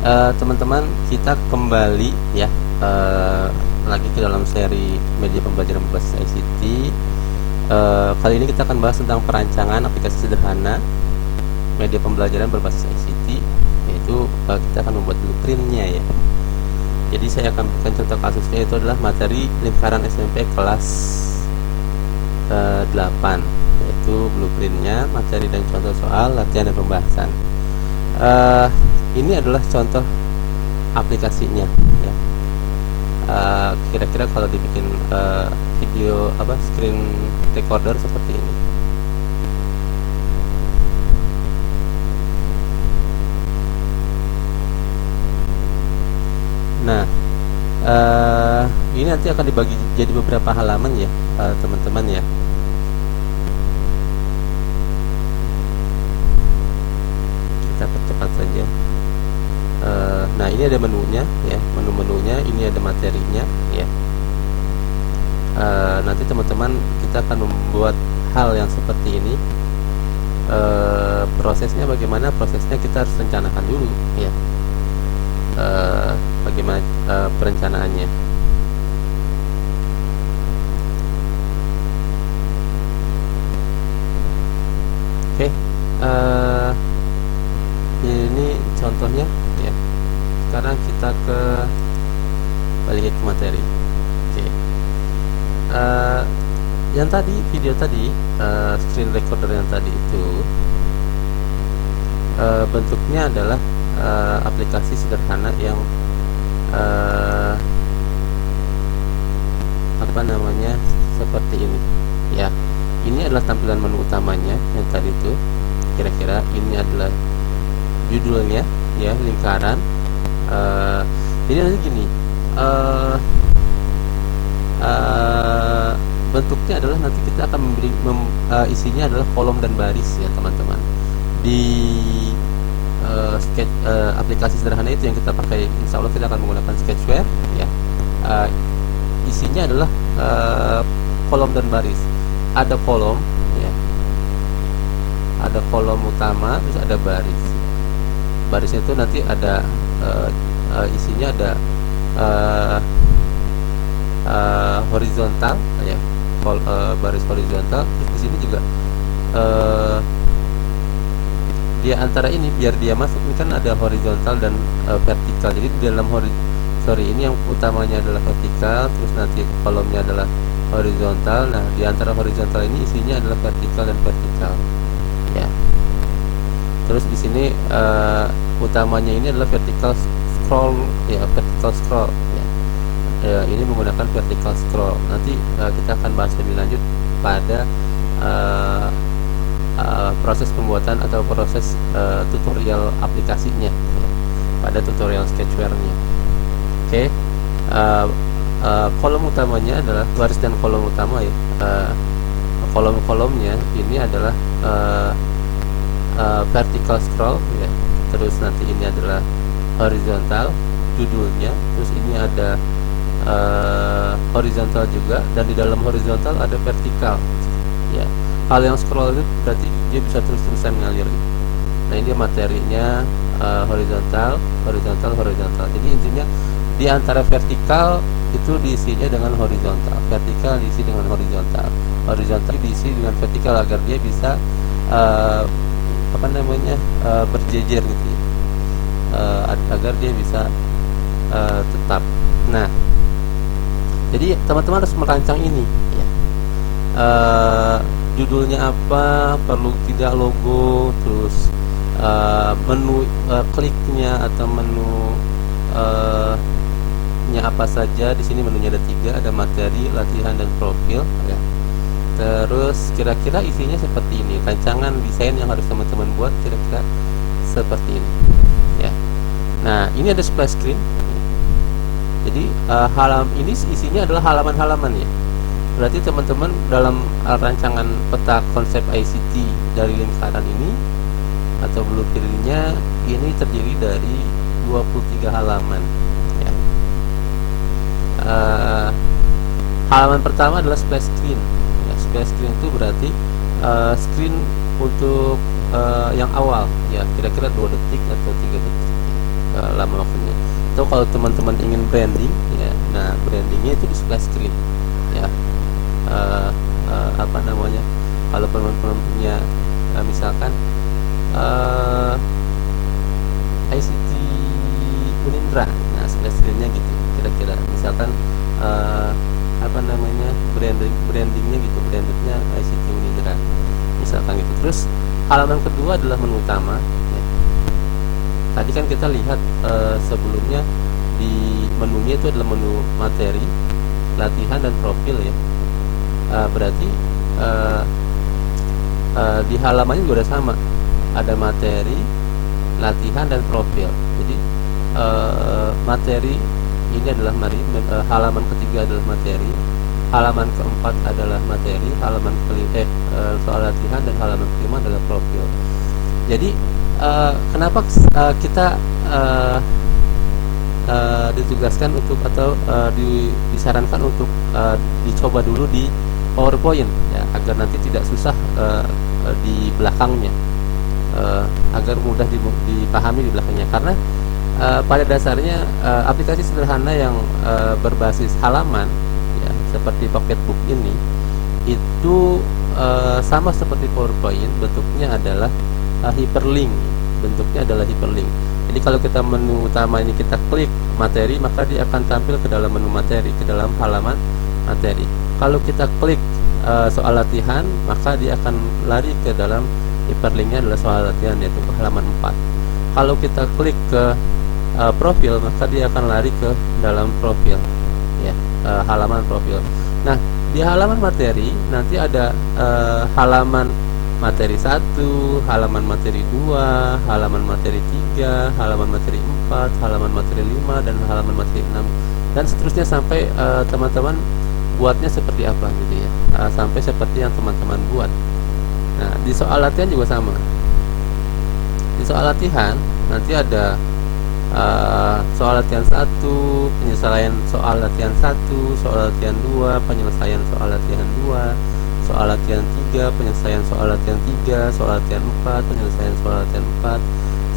Teman-teman, kita kembali ya lagi ke dalam seri media pembelajaran berbasis ICT. Kali ini kita akan bahas tentang perancangan aplikasi sederhana media pembelajaran berbasis ICT, yaitu kita akan membuat blueprintnya ya. Jadi saya akan berikan contoh kasusnya, itu adalah materi lingkaran SMP kelas 8, yaitu blueprintnya, materi dan contoh soal, latihan dan pembahasan. Ini adalah contoh aplikasinya ya. Kira-kira kalau dibikin video screen recorder seperti ini. Nah, ini nanti akan dibagi jadi beberapa halaman ya, teman-teman ya. Kita percepat saja. Nah, ini ada menunya ya, menu-menunya, ini ada materinya ya. Nanti teman-teman, kita akan membuat hal yang seperti ini. Prosesnya bagaimana? Prosesnya kita harus rencanakan dulu ya. Bagaimana perencanaannya? Oke, ini contohnya ya. Sekarang kita balik ke materi. Oke. Yang tadi, video tadi, screen recorder yang tadi itu bentuknya adalah aplikasi sederhana yang seperti ini ya. Ini adalah tampilan menu utamanya yang tadi itu. Kira-kira ini adalah judulnya ya, lingkaran. Jadi nanti gini, bentuknya adalah nanti kita akan memberi isinya adalah kolom dan baris ya teman-teman. Di aplikasi sederhana itu yang kita pakai, insya Allah kita akan menggunakan Sketchware ya. Isinya adalah kolom dan baris. Ada kolom ya, ada kolom utama, terus ada baris. Barisnya itu nanti ada isinya ada horizontal ya, baris horizontal. Terus di sini juga dia antara ini, biar dia masuk, ini kan ada horizontal dan vertikal. Jadi di dalam ini yang utamanya adalah vertikal, terus nanti kolomnya adalah horizontal. Nah, di antara horizontal ini isinya adalah vertikal dan vertikal ya. Terus di sini utamanya ini adalah vertical scroll ya, vertical scroll ya. Ini menggunakan vertical scroll. Nanti kita akan bahas lebih lanjut pada proses pembuatan atau proses tutorial aplikasinya ya, pada tutorial Sketchware-nya. Oke. Kolom utamanya adalah baris dan kolom utama ya. Kolom-kolomnya ini adalah vertical scroll ya. Terus nanti ini adalah horizontal, judulnya. Terus ini ada horizontal juga, dan di dalam horizontal ada vertikal ya. Hal yang scroll itu berarti dia bisa terus-terusan ngalir. Nah, ini materinya horizontal. Jadi intinya di antara vertikal itu diisinya dengan horizontal, vertikal diisi dengan horizontal diisi dengan vertikal, agar dia bisa berjejer gitu ya. Agar dia bisa tetap. Nah, jadi teman-teman harus merancang ini ya. Judulnya apa, perlu tidak logo, terus menu kliknya atau menu nya apa saja. Di sini menunya ada 3, ada materi, latihan, dan profil ya. Terus kira-kira isinya seperti ini. Rancangan desain yang harus teman-teman buat kira-kira seperti ini ya. Nah, ini ada splash screen. Jadi ini isinya adalah halaman-halaman ya. Berarti teman-teman dalam rancangan peta konsep ICT dari lingkaran ini atau blueprintnya ini terdiri dari 23 halaman ya. Halaman pertama adalah splash screen ya. Splash screen itu berarti screen untuk yang awal ya, kira-kira 2 detik atau 3 detik lama waktunya. Atau kalau teman-teman ingin branding ya, nah brandingnya itu di splash screen ya. Apa namanya, kalau teman-teman punya misalkan ICT Unindra, nah splash screennya gitu kira-kira, misalkan apa namanya, brandingnya gitu, brandednya ICT Unindra misalkan gitu. Terus halaman kedua adalah menu utama ya. Tadi kan kita lihat sebelumnya di menunya itu adalah menu materi, latihan, dan profil ya. Berarti di halamannya juga ada sama, ada materi, latihan, dan profil. Jadi materi ini adalah halaman ketiga adalah materi, halaman keempat adalah materi, halaman kelima soal latihan, dan halaman kelima adalah profil. Jadi kenapa kita ditugaskan untuk atau disarankan untuk dicoba dulu di PowerPoint ya, agar nanti tidak susah di belakangnya, agar mudah dipahami di belakangnya. Karena pada dasarnya aplikasi sederhana yang berbasis halaman ya, seperti Pocketbook ini itu sama seperti PowerPoint, bentuknya adalah hyperlink. Jadi kalau kita menu utama ini kita klik materi, maka dia akan tampil ke dalam menu materi, ke dalam halaman materi. Kalau kita klik soal latihan, maka dia akan lari ke dalam hyperlinknya adalah soal latihan, yaitu ke halaman 4. Kalau kita klik ke profil, maka dia akan lari ke dalam profil ya, halaman profil. Nah, di halaman materi nanti ada halaman materi 1, halaman materi 2, halaman materi 3, halaman materi 4, halaman materi 5, dan halaman materi 6, dan seterusnya sampai teman-teman buatnya seperti apa gitu ya, sampai seperti yang teman-teman buat. Nah, di soal latihan juga sama. Di soal latihan nanti ada soal latihan 1, penyelesaian soal latihan 1, soal latihan 2, penyelesaian soal latihan 2, soal latihan 3, penyelesaian soal latihan 3, soal latihan 4, penyelesaian soal latihan 4,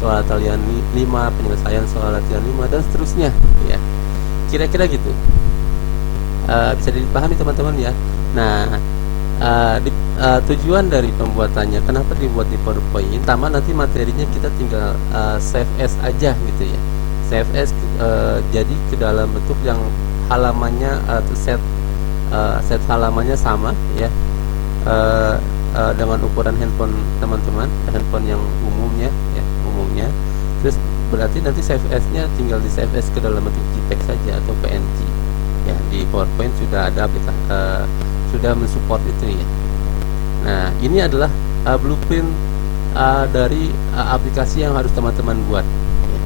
soal latihan 5, penyelesaian soal latihan 5, dan seterusnya ya. Kira-kira gitu. Bisa dipahami teman-teman ya. Nah, tujuan dari pembuatannya, kenapa dibuat di PowerPoint? Pertama, nanti materinya kita tinggal save as aja gitu ya. Save as jadi ke dalam bentuk yang halamannya set halamannya sama ya, dengan ukuran handphone teman-teman, handphone yang umumnya. Terus berarti nanti save as-nya tinggal di save as ke dalam bentuk JPEG saja atau PNG. Ya, di PowerPoint sudah ada sudah mensupport itu ya. Nah, ini adalah blueprint dari aplikasi yang harus teman-teman buat ya.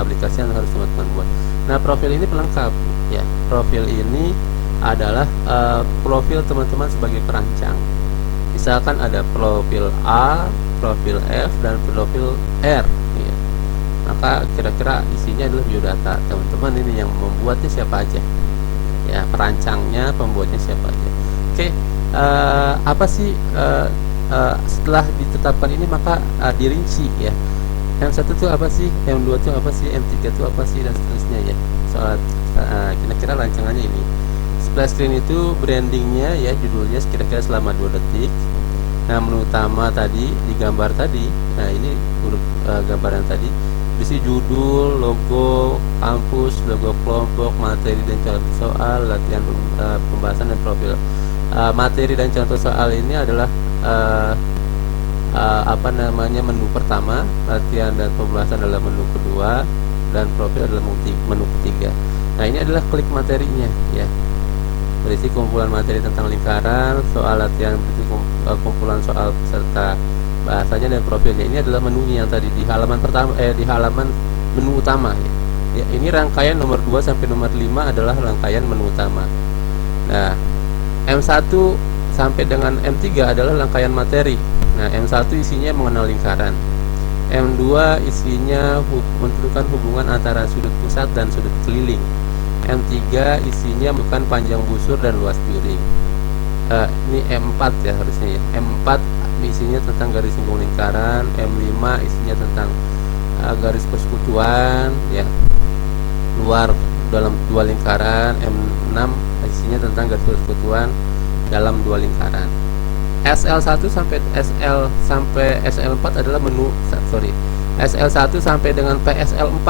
Aplikasi yang harus teman-teman buat. Nah, profil ini pelengkap ya. Profil ini adalah profil teman-teman sebagai perancang. Misalkan ada profil A, profil F, dan profil R ya. Maka kira-kira isinya adalah biodata. Teman-teman ini yang membuatnya siapa aja ya, perancangnya, pembuatnya siapa aja. Oke, apa sih setelah ditetapkan ini maka dirinci ya. M1 itu apa sih, M2 itu apa sih, M3 itu apa sih, dan seterusnya ya. Soal kira-kira rancangannya ini. Splash screen itu brandingnya ya, judulnya kira-kira selama 2 detik. Nah, menu utama tadi di gambar tadi. Nah, ini huruf gambaran tadi. Isi judul, logo kampus, logo kelompok, materi dan contoh soal, latihan, pembahasan, dan profil. Materi dan contoh soal ini adalah menu pertama, latihan dan pembahasan adalah menu kedua, dan profil adalah menu ketiga. Nah, ini adalah klik materinya ya. Berisi kumpulan materi tentang lingkaran, soal latihan berisi kumpulan soal peserta bahasanya, dan profilnya. Ini adalah menunya yang tadi di halaman pertama, di halaman menu utama ya. Ini rangkaian nomor 2 sampai nomor 5 adalah rangkaian menu utama. Nah, M1 sampai dengan M3 adalah rangkaian materi. Nah, M1 isinya mengenal lingkaran, M2 isinya menentukan hubungan antara sudut pusat dan sudut keliling, M3 isinya bukan panjang busur dan luas piring. Ini M4 ya harusnya ya. M4 isinya tentang garis singgung lingkaran, M5 isinya tentang garis persekutuan ya, luar dalam dua lingkaran. M6 isinya tentang garis persekutuan dalam dua lingkaran. SL1 sampai SL4 adalah menu, SL1 sampai dengan PSL4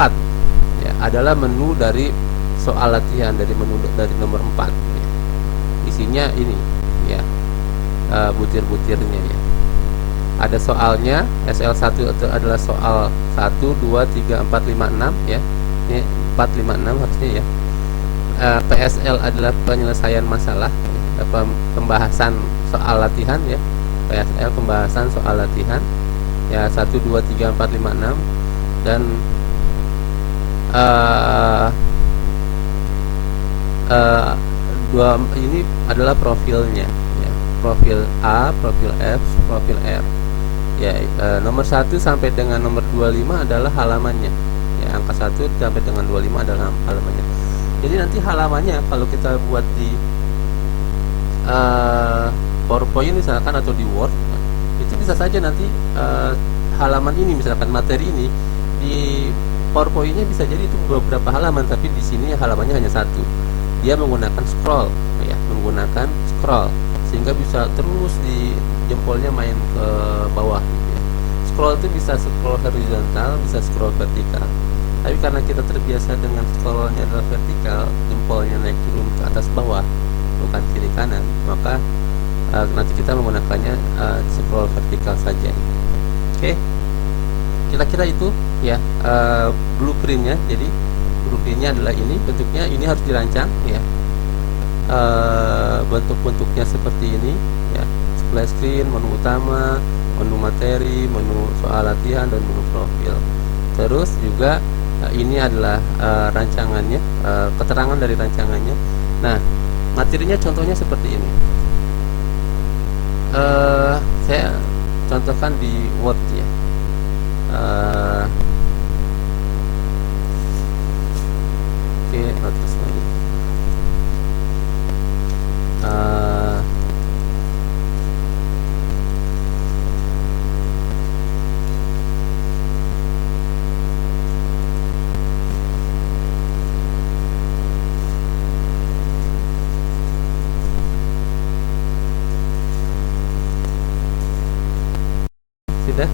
ya, adalah menu dari soal latihan, dari menu dari nomor 4 ya. Isinya ini ya, butir-butirnya ya. Ada soalnya. SL1 itu adalah soal 1, 2, 3, 4, 5, 6 ya. Ini 4, 5, 6 harusnya ya. PSL adalah penyelesaian masalah, pembahasan soal latihan ya. PSL pembahasan soal latihan ya, 1, 2, 3, 4, 5, 6. Dan dua ini adalah profilnya ya. Profil A, profil F, profil R ya. Nomor 1 sampai dengan nomor 25 adalah halamannya ya. Angka 1 sampai dengan 25 adalah halamannya. Jadi nanti halamannya kalau kita buat di PowerPoint misalkan atau di Word, itu bisa saja nanti halaman ini, misalkan materi ini di PowerPoint-nya bisa jadi itu beberapa halaman, tapi di sini halamannya hanya satu. Dia menggunakan scroll ya, menggunakan scroll sehingga bisa terus di jempolnya main ke bawah gitu ya. Scroll itu bisa scroll horizontal, bisa scroll vertikal. Tapi karena kita terbiasa dengan scrollnya adalah vertikal, jempolnya naik turun ke atas bawah, bukan kiri kanan, maka nanti kita menggunakannya scroll vertikal saja. Oke, kira-kira itu ya blueprintnya. Jadi blueprintnya adalah ini, bentuknya ini harus dirancang ya. Bentuk-bentuknya seperti ini ya, splash screen, menu utama, menu materi, menu soal latihan, dan menu profil. Terus juga ini adalah rancangannya, keterangan dari rancangannya. Nah, materinya contohnya seperti ini. Saya contohkan di Word ya. Oke, terus lagi. Sudah.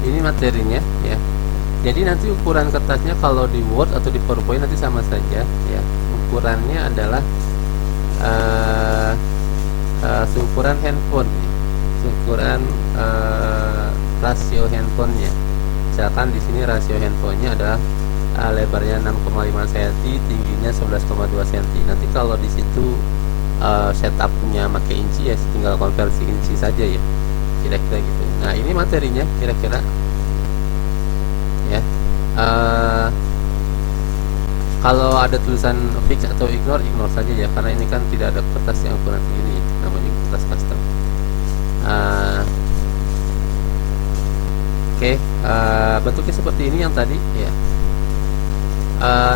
Ini materinya ya. Jadi nanti ukuran kertasnya kalau di Word atau di PowerPoint nanti sama saja ya. Ukurannya adalah seukuran handphone ya. Seukuran rasio handphonenya. Misalkan di sini rasio handphonenya adalah lebarnya 6,5 cm, tingginya 11,2 cm. Nanti kalau di situ setupnya pakai inci ya, tinggal konversi inci saja ya, kira-kira gitu. Nah, ini materinya kira-kira ya. Kalau ada tulisan fix atau ignore saja ya, karena ini kan tidak ada kertas yang ukuran segini, namanya kertas custom. Oke, bentuknya seperti ini yang tadi ya.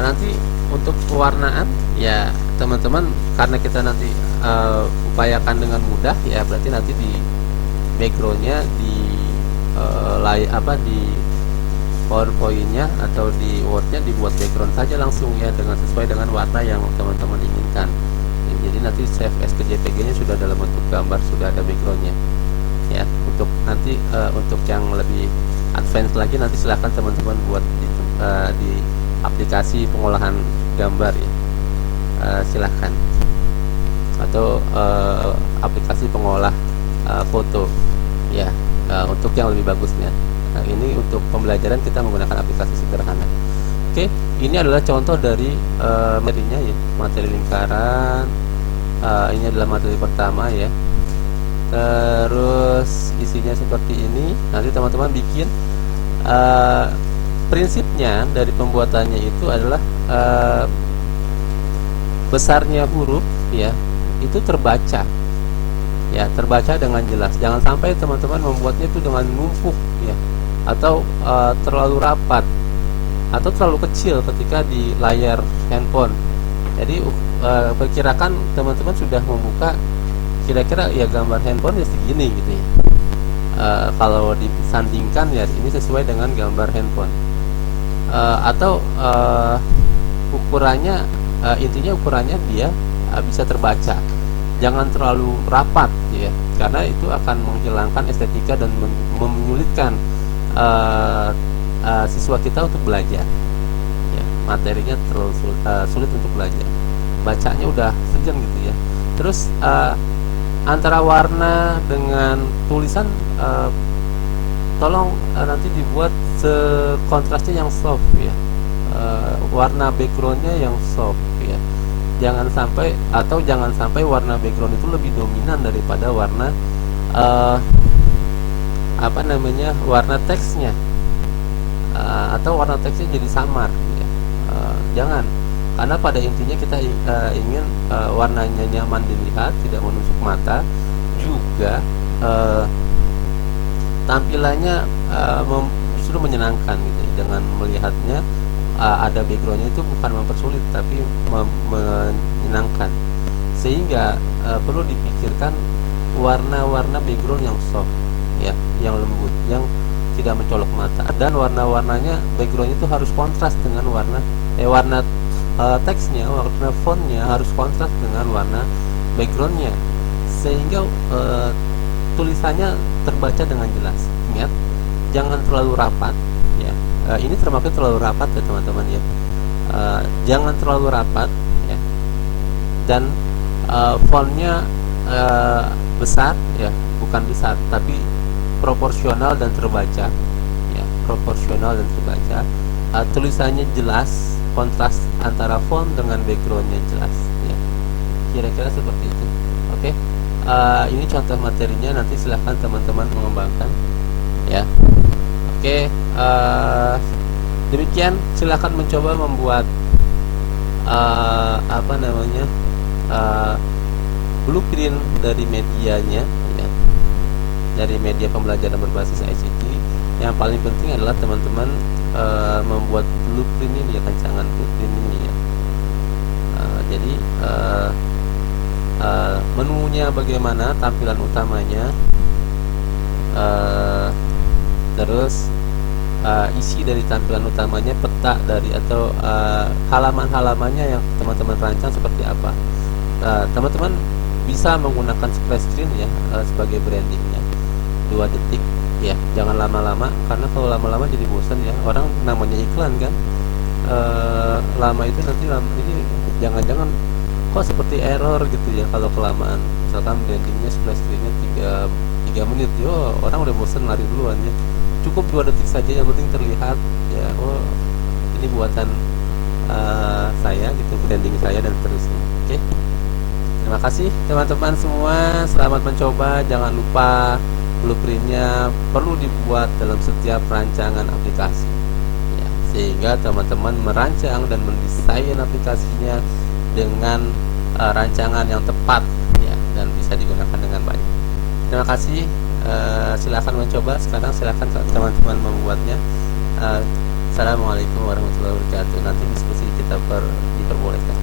Nanti untuk pewarnaan ya teman-teman, karena kita nanti upayakan dengan mudah ya, berarti nanti di backgroundnya di di PowerPoint-nya atau di Word-nya dibuat background saja langsung ya, dengan sesuai dengan warna yang teman-teman inginkan. Jadi nanti save as ke JPG-nya sudah dalam bentuk gambar, sudah ada background-nya ya. Untuk nanti untuk yang lebih advance lagi, nanti silahkan teman-teman buat di aplikasi pengolahan gambar ya, silahkan, atau aplikasi pengolah foto ya, untuk yang lebih bagusnya. Nah, ini untuk pembelajaran kita menggunakan aplikasi sederhana. Oke, ini adalah contoh dari materinya ya, materi lingkaran. Ini adalah materi pertama ya. Terus isinya seperti ini. Nanti teman-teman bikin, prinsipnya dari pembuatannya itu adalah besarnya huruf ya, itu terbaca ya, terbaca dengan jelas. Jangan sampai teman-teman membuatnya itu dengan numpuk ya, atau terlalu rapat atau terlalu kecil ketika di layar handphone. Jadi perkirakan teman-teman sudah membuka kira-kira ya gambar handphone ya segini gitu ya. Kalau disandingkan ya ini sesuai dengan gambar handphone. Atau ukurannya, intinya ukurannya dia bisa terbaca. Jangan terlalu rapat ya, karena itu akan menghilangkan estetika dan menyulitkan siswa kita untuk belajar ya, materinya terlalu sulit untuk belajar, bacanya udah segan gitu ya. Terus antara warna dengan tulisan, tolong nanti dibuat kontrasnya yang soft ya, warna backgroundnya yang soft ya. Jangan sampai warna background itu lebih dominan daripada warna warna teksnya, atau warna teksnya jadi samar ya. Jangan, karena pada intinya kita ingin warnanya nyaman dilihat, tidak menusuk mata, juga tampilannya justru menyenangkan gitu ya. Dengan melihatnya ada backgroundnya itu bukan mempersulit tapi menyenangkan, sehingga perlu dipikirkan warna-warna background yang soft ya, yang lembut, yang tidak mencolok mata, dan warna-warnanya backgroundnya itu harus kontras dengan warna teksnya, warna fontnya harus kontras dengan warna backgroundnya, sehingga tulisannya terbaca dengan jelas. Ingat, jangan terlalu rapat ya. Ini termasuk terlalu rapat ya teman-teman ya. Jangan terlalu rapat ya, dan fontnya besar ya, bukan besar tapi proporsional dan terbaca ya, proporsional dan terbaca. Tulisannya jelas, kontras antara font dengan backgroundnya jelas ya. Kira-kira seperti itu. Oke. Ini contoh materinya, nanti silahkan teman-teman mengembangkan ya. Oke, demikian, silahkan mencoba membuat blueprint dari medianya ya, dari media pembelajaran berbasis ICT. Yang paling penting adalah teman-teman membuat blueprint ini ya, rancangan blueprint ini ya. Jadi menunya bagaimana, tampilan utamanya, terus isi dari tampilan utamanya, peta dari atau halaman-halamannya yang teman-teman rancang seperti apa. Teman-teman bisa menggunakan splash screen ya sebagai brandingnya, 2 detik ya, jangan lama-lama, karena kalau lama-lama jadi bosan ya, orang namanya iklan kan. Lama itu nanti ini jangan-jangan kok seperti error gitu ya kalau kelamaan. Misalkan brandingnya splash screennya 3 menit, yo orang udah bosan lari duluan ya. Cukup 2 detik saja, yang penting terlihat ya, oh ini buatan saya gitu, branding saya, dan seterusnya. Oke. Terima kasih teman-teman semua, selamat mencoba. Jangan lupa blueprintnya perlu dibuat dalam setiap rancangan aplikasi ya, sehingga teman-teman merancang dan mendesain aplikasinya dengan rancangan yang tepat ya, dan bisa digunakan dengan baik. Terima kasih. Silakan mencoba sekarang, silakan teman-teman membuatnya. Assalamualaikum warahmatullahi wabarakatuh. Nanti diskusi kita diperbolehkan.